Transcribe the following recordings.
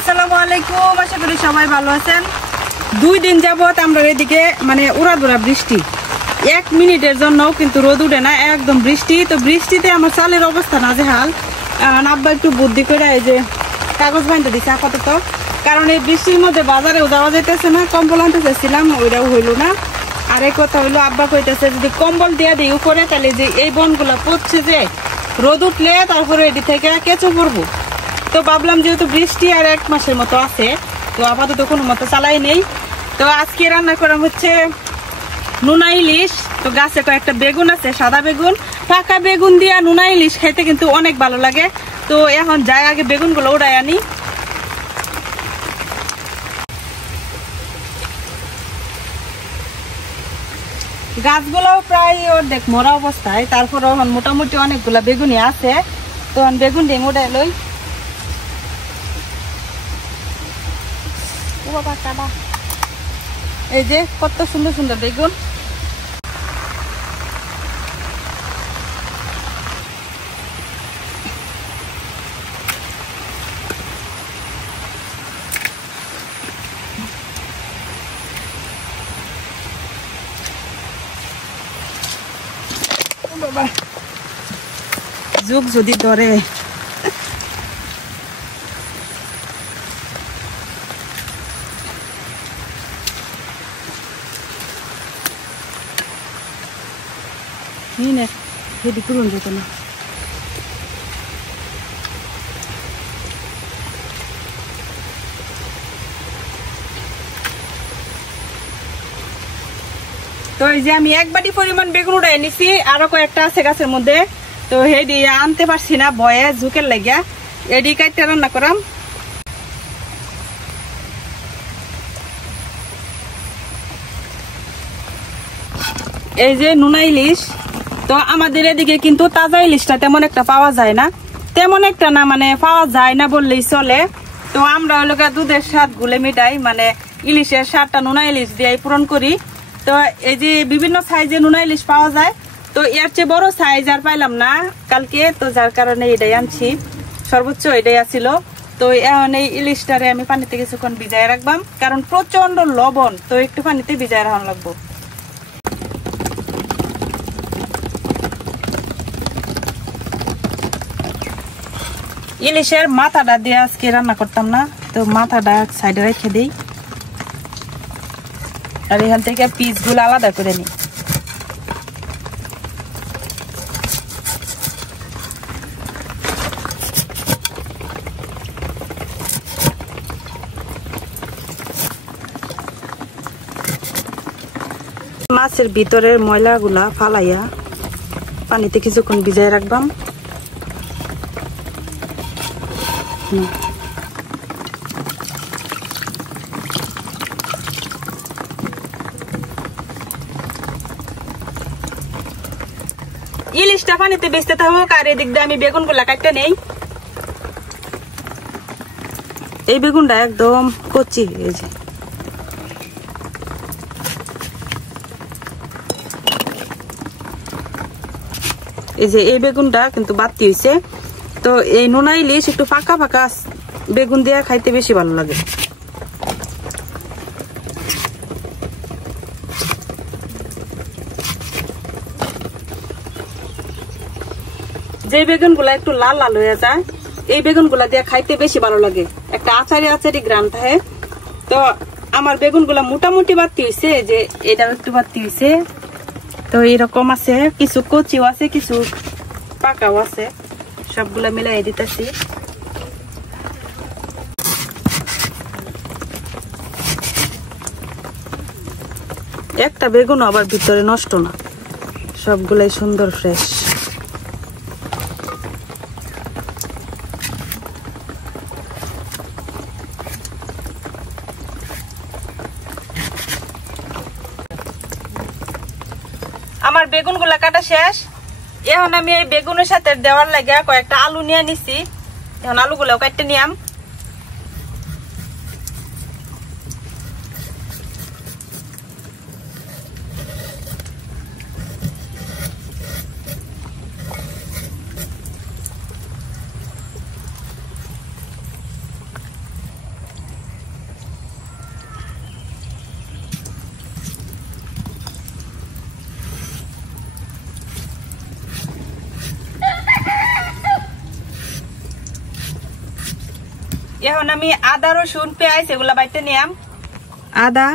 আসসালামু আলাইকুম, আশা করি সবাই ভালো আছেন। 2 দিন যাবত আমরা এদিকে মানে উড়াদুরা বৃষ্টি, 1 মিনিটের জন্য কিন্তু রোদ উঠে না, একদম বৃষ্টি। তো বৃষ্টিতে আমার চালের অবস্থা নাজেহাল। আব্বা একটু বুদ্ধি করে এই যে কাগজ বাঁধতে দিচ্ছে আপাতত, কারণ এই বৃষ্টির মধ্যে বাজারেও যাওয়া যাইতেছে না। কম্বল আনতে চাইছিলাম, ওইটাও হইলো না। আর এই কথা হইলো, আব্বা কইতেছে যদি কম্বল দিয়ে দিই উপরে, তাহলে যে এই বনগুলা পড়ছে যে রোদ উঠলে তারপরে এটি থেকে কেঁচো পড়বো। তো ভাবলাম যেহেতু বৃষ্টি আর 1 মাসের মতো আছে, তো আপাতত কোনো মতো চালাই নেই। তো আজকে রান্না করা হচ্ছে নুনা ইলিশ। তো গাছে কয়েকটা বেগুন আছে, সাদা বেগুন, পাকা বেগুন দিয়া নুনা ইলিশ খেতে কিন্তু অনেক ভালো লাগে। তো এখন যাই আগে বেগুনগুলো উড়াই আনি। গাছগুলো প্রায় অর্ধেক মরা অবস্থায়, তারপর এখন মোটামুটি অনেকগুলা বেগুনি আছে। তো বেগুন দিয়ে উড়াই লই। এই যে কত সুন্দর সুন্দর বেগুন। বাবা যুগ যদি ধরে, হেডি করুন যেত না। তো এই যে আমি 1 বাটি পরিমাণ বেগুন উড়াই নিছি, আরো কয়েকটা আছে গাছের মধ্যে। তো হেডি আনতে পারছি না বয়ে, ঝুঁকের লাগিয়া। এডি কাইতে রান্না করাম। এই যে নুনা ইলিশ। তো আমাদের এদিকে কিন্তু তাজা ইলিশটা তেমন একটা পাওয়া যায় না, তেমন একটা না, মানে পাওয়া যায় না বললেই চলে। তো আমরা হলো দুধের স্বাদ গুলে মিটাই, মানে ইলিশের স্বাদটা নুনা ইলিশ দিয়ে পূরণ করি। তো এই যে বিভিন্ন সাইজে নুনা ইলিশ পাওয়া যায়, তো এর চেয়ে বড় সাইজ আর পাইলাম না কালকে, তো যার কারণে এটাই আনছি, সর্বোচ্চ এটাই আছিল। তো এখন এই ইলিশটারে আমি পানিতে কিছুক্ষণ ভিজায় রাখবাম, কারণ প্রচন্ড লবণ, তো একটু পানিতে ভিজায় রাখা লাগবো। ইলিশের মাথাটা দিয়ে আজকে রান্না করতাম না, তো মাথাটা সাইডে রেখে দিই, আর এখান থেকে পিস গুলো আলাদা করে নিই। মাছের ভিতরের ময়লাগুলা ফালাইয়া পানিতে কিছুক্ষণ ভিজাই রাখবাম। ইলিশটা পানিতে বেচতে থাকুক, আর এদিক দিয়ে আমি বেগুন গুলা কাটতে নেই। এই বেগুনটা একদম কচি, এই যে এই বেগুনটা কিন্তু বাতি হয়েছে। তো এই নুনা ইলিশ একটু ফাঁকা ফাঁকা বেগুন দিয়ে খাইতে বেশি ভালো লাগে। যে বেগুন গুলা একটু লাল লাল হয়ে যায়, এই বেগুন গুলা দিয়ে খাইতে বেশি ভালো লাগে, একটা আচারি আচারি গ্রাম থাকে। তো আমার বেগুন গুলা মোটামুটি বাতি হয়েছে, যে এটাও একটু বাতি হয়েছে। তো এরকম আছে, কিছু কচিও আছে, কিছু পাকাও আছে, সবগুলা মিলাই দিতেছি। একটা বেগুন আবার ভিতরে নষ্ট না, সবগুলাই সুন্দর ফ্রেশ। আমার বেগুন গুলা কাটা শেষ। এখন আমি এই বেগুনের সাথে দেওয়ার লাগে কয়েকটা আলু নিয়ে নিছি, এখন আলুগুলাও কাটতে নিয়াম। এখন আমি আদা রসুন পেঁয়াজ এগুলা বাইতে নিলাম। আদা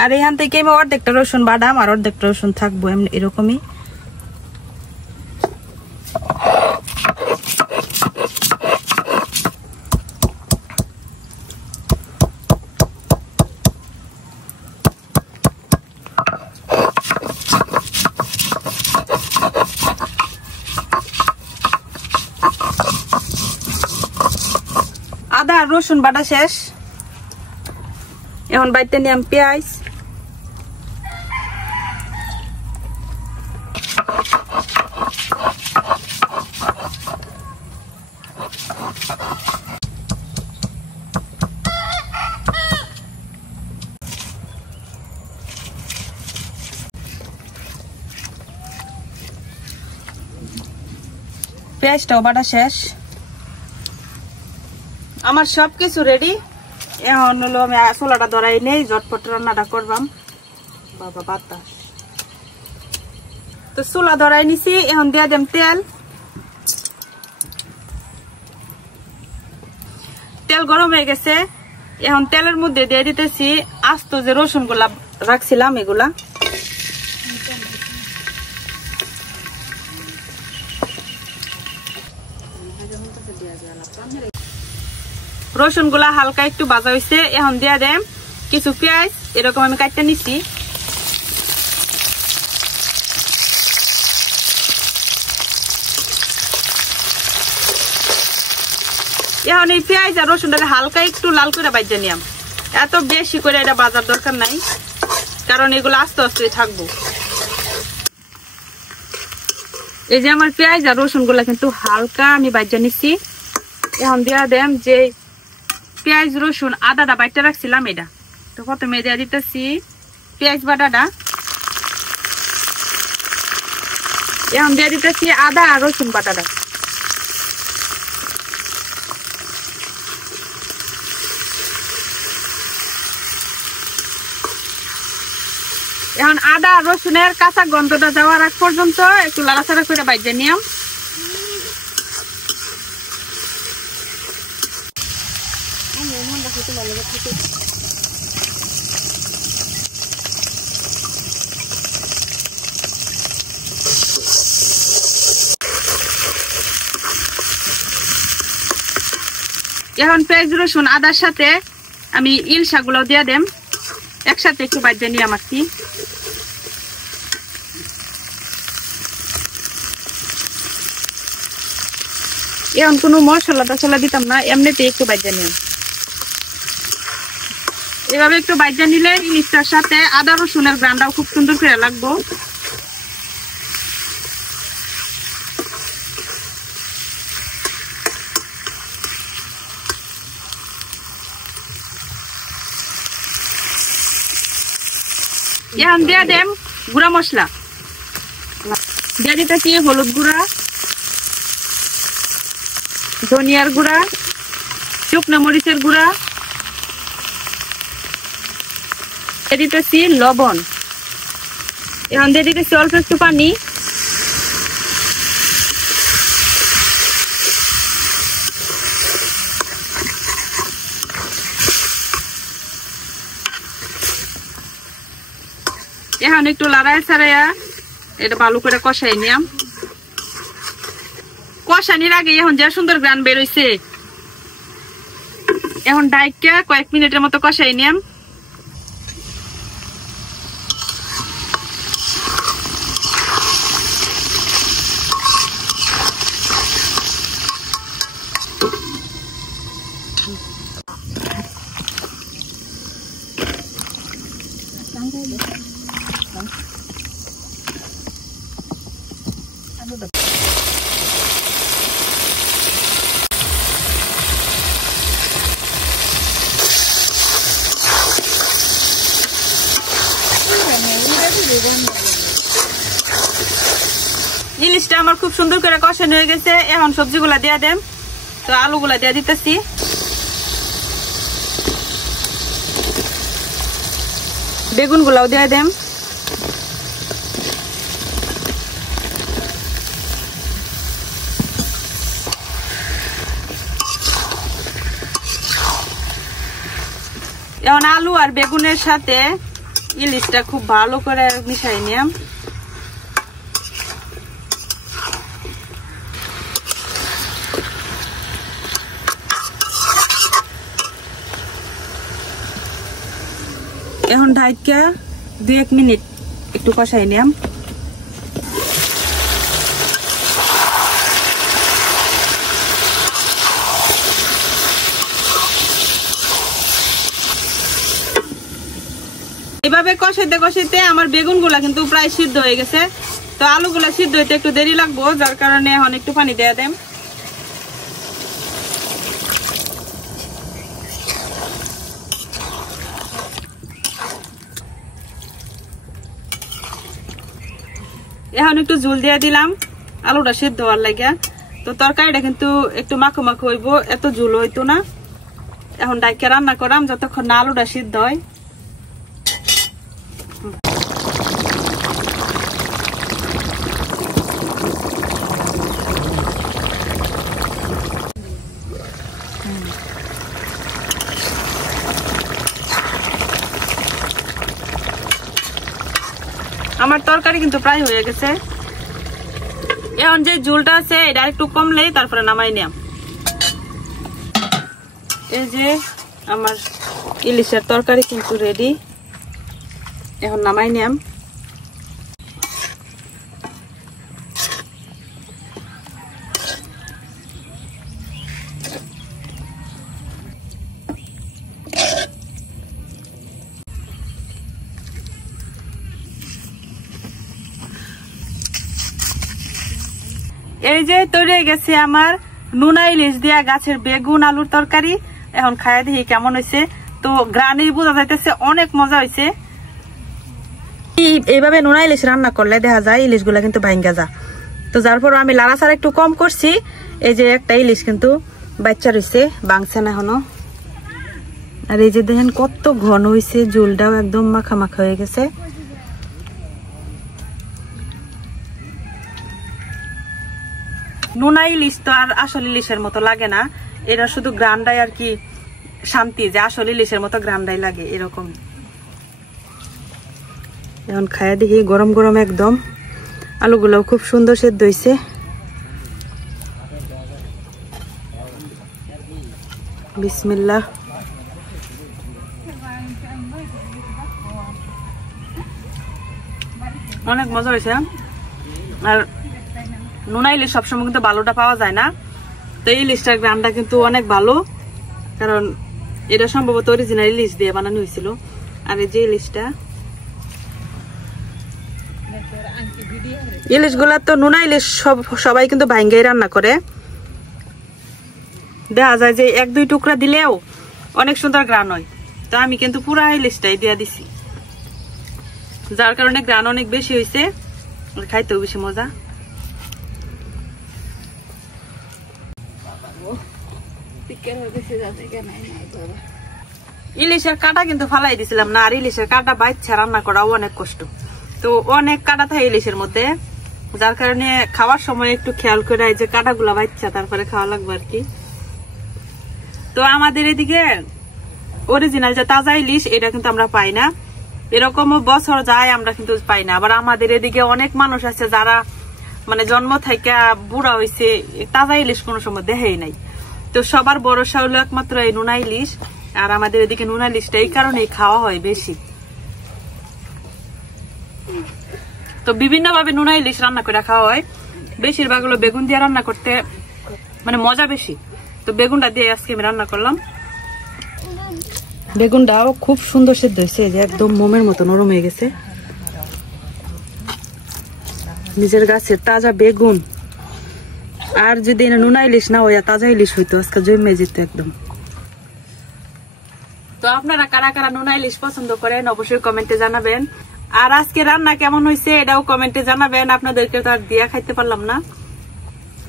আর এখান থেকে আমি অর্ধেকটা রসুন বাদাম আর অর্ধেকটা রসুন থাকবো এরকমই। আদা আর রসুন বাটা শেষ, এখন বাইতে নিলাম পেঁয়াজ। পেঁয়াজটাও বাটা শেষ, আমার সবকিছু রেডি। এখন হলো আমি চুলাটা ধরাই নেই, ঝটপট রান্নাটা করবাম। বাবা বাতাস তো চুলা ধরাই নিছি, এখন দিয়ে দেম তেল। তেল গরম হয়ে গেছে, এখন তেলের মধ্যে দিয়ে দিতেছি আস্ত যে রসুন গুলা রাখছিলাম এগুলা। রসুন গুলা হালকা একটু ভাজা হয়েছে, এখন দিয়ে দেম কিছু পেঁয়াজ এরকম আমি কাটতে নিচ্ছি। এখন এই পেঁয়াজ আর রসুনটাকে হালকা একটু লাল করে ভাজতে নিলাম, এত বেশি করে এটা ভাজার দরকার নাই, কারণ এগুলো আস্তে আস্তে থাকবো। এই যে আমার পেঁয়াজ আর রসুন গুলা কিন্তু হালকা আমি ভাজতে নিচ্ছি। এখন দিয়া দেম যে পেঁয়াজ রসুন আদাটা বাইটা রাখছিলাম এটা, তো প্রথমে দিয়ে দিতেছি পেঁয়াজ বাটাটা। এখন দিয়ে দিতেছি আদা আর রসুন বাটাটা। এখন আদা আর রসুনের কাঁচা গন্ধটা যাওয়ার আগ পর্যন্ত একটু লাড়াচাড়া করে বাইজে নিলাম। এখন পেঁয়াজ রসুন আদার সাথে আমি ইলশা গুলো দিয়ে দেম, একসাথে একটু বাইজে নিলাম আর কি। এখন কোনো মশলা টসলা দিতাম না, এমনিতে একটু বাইজে নিলাম। এভাবে একটু বাইজে নিলে ইলিশটার সাথে আদা রসুনের গ্রানটাও খুব সুন্দর করে লাগবো। এখন দিয়ে দেম গুঁড়া মশলা, দিয়ে দিতেছি হলুদ গুঁড়া, ধনিয়ার গুঁড়া, শুকনো মরিচের গুঁড়া, দিয়ে দিতেছি লবণ। এখন দিয়ে দিতেছি অল্প একটু পানি। এখন একটু লাড়ায় ছাড়াইয়া এটা ভালো করে কষাই নিলাম। কষানির আগে এখন যে সুন্দর গ্রান বেরোইছে, এখন ডাইকা কয়েক মিনিটের মতো কষাই নিলাম। ইলিশটা আমার খুব সুন্দর করে কষানো হয়ে গেছে, এখন সবজিগুলা দিয়ে দেম। তো আলুগুলা দিয়ে দিতেছি, বেগুন গুলাও দিয়ে দেম। এখন আলু আর বেগুনের সাথে ইলিশটা খুব ভালো করে মিশাই নিলাম। এখন ঢাইকা 2-1 মিনিট একটু কষাই নিলাম। এভাবে কষাইতে কষাইতে আমার বেগুনগুলা কিন্তু প্রায় সিদ্ধ হয়ে গেছে। তো আলুগুলা সিদ্ধ হইতে একটু দেরি লাগবো, যার কারণে এখন একটু পানি দিয়ে দেন। এখন একটু ঝোল দিয়ে দিলাম আলুটা সিদ্ধ হওয়ার লাগে। তো তরকারিটা কিন্তু একটু মাখো মাখো হইব, এত ঝোল হইতো না। এখন ডাইকে রান্না করাম যতক্ষণ না আলুটা সিদ্ধ হয়। আমার তরকারি কিন্তু প্রায় হয়ে গেছে। এখন যে ঝোলটা আছে এটা একটু কমলেই তারপরে নামাই নিলাম। এই যে আমার ইলিশের তরকারি কিন্তু রেডি, এখন নামাই নিলাম। এই যে তৈরি হয়ে গেছে আমার নুনা ইলিশ দিয়া গাছের বেগুন আলুর তরকারি। এখন খাইয়া দেখি কেমন হয়েছে। তো গ্রানি বোঝা যাইতেছে অনেক মজা হয়েছে। এইভাবে নুনা ইলিশ রান্না করলে দেখা যায় ইলিশ গুলা কিন্তু ভাঙ্গা যা। তো যার পর আমি লাড়াচাড়া একটু কম করছি। এই যে একটা ইলিশ কিন্তু বাচ্চা রয়েছে, ভাঙছে না এখনো। আর এই যে দেখেন কত ঘন হয়েছে, ঝোলটাও একদম মাখা মাখা হয়ে গেছে। নুনা ইলিশ তো আর আসল ইলিশের মতো লাগে না, এটা শুধু গ্রান্ডাই আর কি শান্তি, যে আসল ইলিশের মতো গ্রান্ডাই লাগে এরকম। এখন খায়া দেখি, গরম গরম একদম। আলুগুলোও খুব সুন্দর সেদ্ধ হয়েছে। বিসমিল্লাহ। অনেক মজা হয়েছে। আর নুনা ইলিশ সবসময় কিন্তু ভালোটা পাওয়া যায় না, তো এই ইলিশটার গ্রামটা কিন্তু অনেক ভালো, কারণ এটা সম্ভবত অরিজিনাল ইলিশ দিয়ে বানানো হয়েছিল। আর এই যে ইলিশ গুলা তো নুনা ইলিশ সবাই কিন্তু ভাঙ্গাই রান্না করে। দেখা যায় যে 1-2 টুকরা দিলেও অনেক সুন্দর গ্রান হয়। তো আমি কিন্তু পুরা ইলিশটাই দিয়ে দিছি, যার কারণে গ্রান অনেক বেশি হয়েছে, খাইতেও বেশি মজা। ইলিশের কাটা কিন্তু ফালাই দিছিলাম না, আর ইলিশের কাটা বাচ্চা রান্না করাও অনেক কষ্ট। তো অনেক কাটা থাকে ইলিশের মধ্যে, যার কারণে খাওয়ার সময় একটু খেয়াল করে যে কাটাগুলা বাচ্চা তারপরে খাওয়া লাগবে আর কি। তো আমাদের এদিকে অরিজিনাল যে তাজা ইলিশ এটা কিন্তু আমরা পাই না, এরকমও বছর যায় আমরা কিন্তু পাই না। আবার আমাদের এদিকে অনেক মানুষ আছে যারা মানে জন্ম থেকে বুড়া হয়েছে, তাজা ইলিশ কোনো সময় দেখেই নাই। তো সবার ভরসা হলো একমাত্র এই নুনা ইলিশ। আর আমাদের এদিকে নুনা ইলিশটা এই কারণেই খাওয়া হয় বেশি। তো বিভিন্ন ভাবে নুনা ইলিশ রান্না করে খাওয়া হয়, বেশিরভাগ হলো বেগুন দিয়ে রান্না করতে মানে মজা বেশি। তো বেগুনটা দিয়ে আজকে আমি রান্না করলাম। বেগুনটাও খুব সুন্দর সেদ্ধ হয়েছে, যে একদম মোমের মতো নরম হয়ে গেছে। নিজের গাছের তাজা বেগুন, আর যদি নুনা ইলিশ না হইয়া তাজা ইলিশ হইতো আজকে জমে যেত একদম। তো আপনারা কারা কারা নুনা ইলিশ পছন্দ করেন অবশ্যই কমেন্টে জানাবেন। আর আজকে রান্না কেমন হয়েছে এটাও কমেন্টে জানাবেন। আপনাদেরকে তো আর দিয়া খাইতে পারলাম না।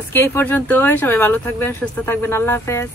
আজকে এই পর্যন্তই, সবাই ভালো থাকবেন, সুস্থ থাকবেন। আল্লাহ হাফেজ।